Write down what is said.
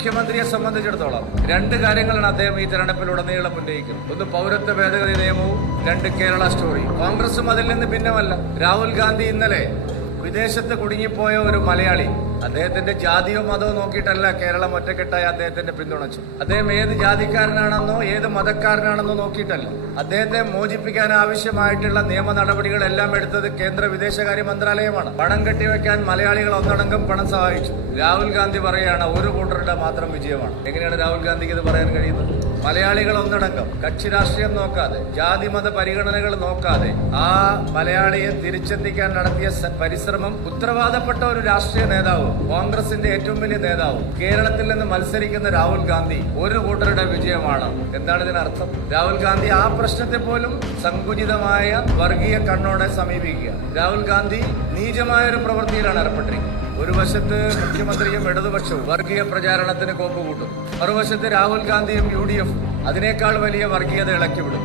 മുഖ്യമന്ത്രിയെ സംബന്ധിച്ചിടത്തോളം രണ്ട് കാര്യങ്ങളാണ് അദ്ദേഹം ഈ തെരഞ്ഞെടുപ്പിലുടനീളം ഉന്നയിക്കുന്നത് ഒന്ന് പൗരത്വ ഭേദഗതി നിയമവും രണ്ട് കേരള സ്റ്റോറി. കോൺഗ്രസും അതിൽ നിന്ന് ഭിന്നമല്ല. രാഹുൽ ഗാന്ധി ഇന്നലെ വിദേശത്ത് കുടുങ്ങിപ്പോയ ഒരു മലയാളി അദ്ദേഹത്തിന്റെ ജാതിയോ മതമോ നോക്കിയിട്ടല്ല കേരളം ഒറ്റക്കെട്ടായി അദ്ദേഹത്തിന്റെ പിന്തുണച്ചു. അദ്ദേഹം ഏത് ജാതിക്കാരനാണെന്നോ ഏത് മതക്കാരനാണെന്നോ നോക്കിയിട്ടല്ല. അദ്ദേഹത്തെ മോചിപ്പിക്കാൻ ആവശ്യമായിട്ടുള്ള നിയമ നടപടികളെല്ലാം എടുത്തത് കേന്ദ്ര വിദേശകാര്യ മന്ത്രാലയമാണ്. പണം കെട്ടിവെക്കാൻ മലയാളികൾ ഒന്നടങ്കം പണം സഹായിച്ചു. രാഹുൽ ഗാന്ധി പറയുകയാണ് ഒരു കൂട്ടരുടെ മാത്രം വിജയമാണ്. എങ്ങനെയാണ് രാഹുൽ ഗാന്ധിക്ക് ഇത് പറയാൻ കഴിയുന്നത്? മലയാളികൾ ഒന്നടങ്കം കക്ഷി രാഷ്ട്രീയം നോക്കാതെ ജാതി മത പരിഗണനകൾ നോക്കാതെ ആ മലയാളിയെ തിരിച്ചെത്തിക്കാൻ നടത്തിയ പരിശ്രമം ഉത്തരവാദപ്പെട്ട ഒരു രാഷ്ട്രീയ നേതാവ് കോൺഗ്രസിന്റെ ഏറ്റവും വലിയ നേതാവ് കേരളത്തിൽ നിന്ന് മത്സരിക്കുന്ന രാഹുൽ ഗാന്ധി ഒരു കൂട്ടരുടെ വിജയമാണ്. എന്താണ് ഇതിനർത്ഥം രാഹുൽ ഗാന്ധി ആ പ്രശ്നത്തെ പോലും സങ്കുചിതമായ വർഗീയ കണ്ണോടെ സമീപിക്കുക. രാഹുൽ ഗാന്ധി നീചമായ ഒരു പ്രവൃത്തിയിലാണ് ഏർപ്പെട്ടിരിക്കുന്നത്. ഒരു വശത്ത് മുഖ്യമന്ത്രിയും ഇടതുപക്ഷവും വർഗീയ പ്രചാരണത്തിന് കോപ്പ് കൂട്ടും മറുവശത്ത് രാഹുൽ ഗാന്ധിയും യു ഡി എഫും അതിനേക്കാൾ വലിയ വർഗീയത ഇളക്കിവിടും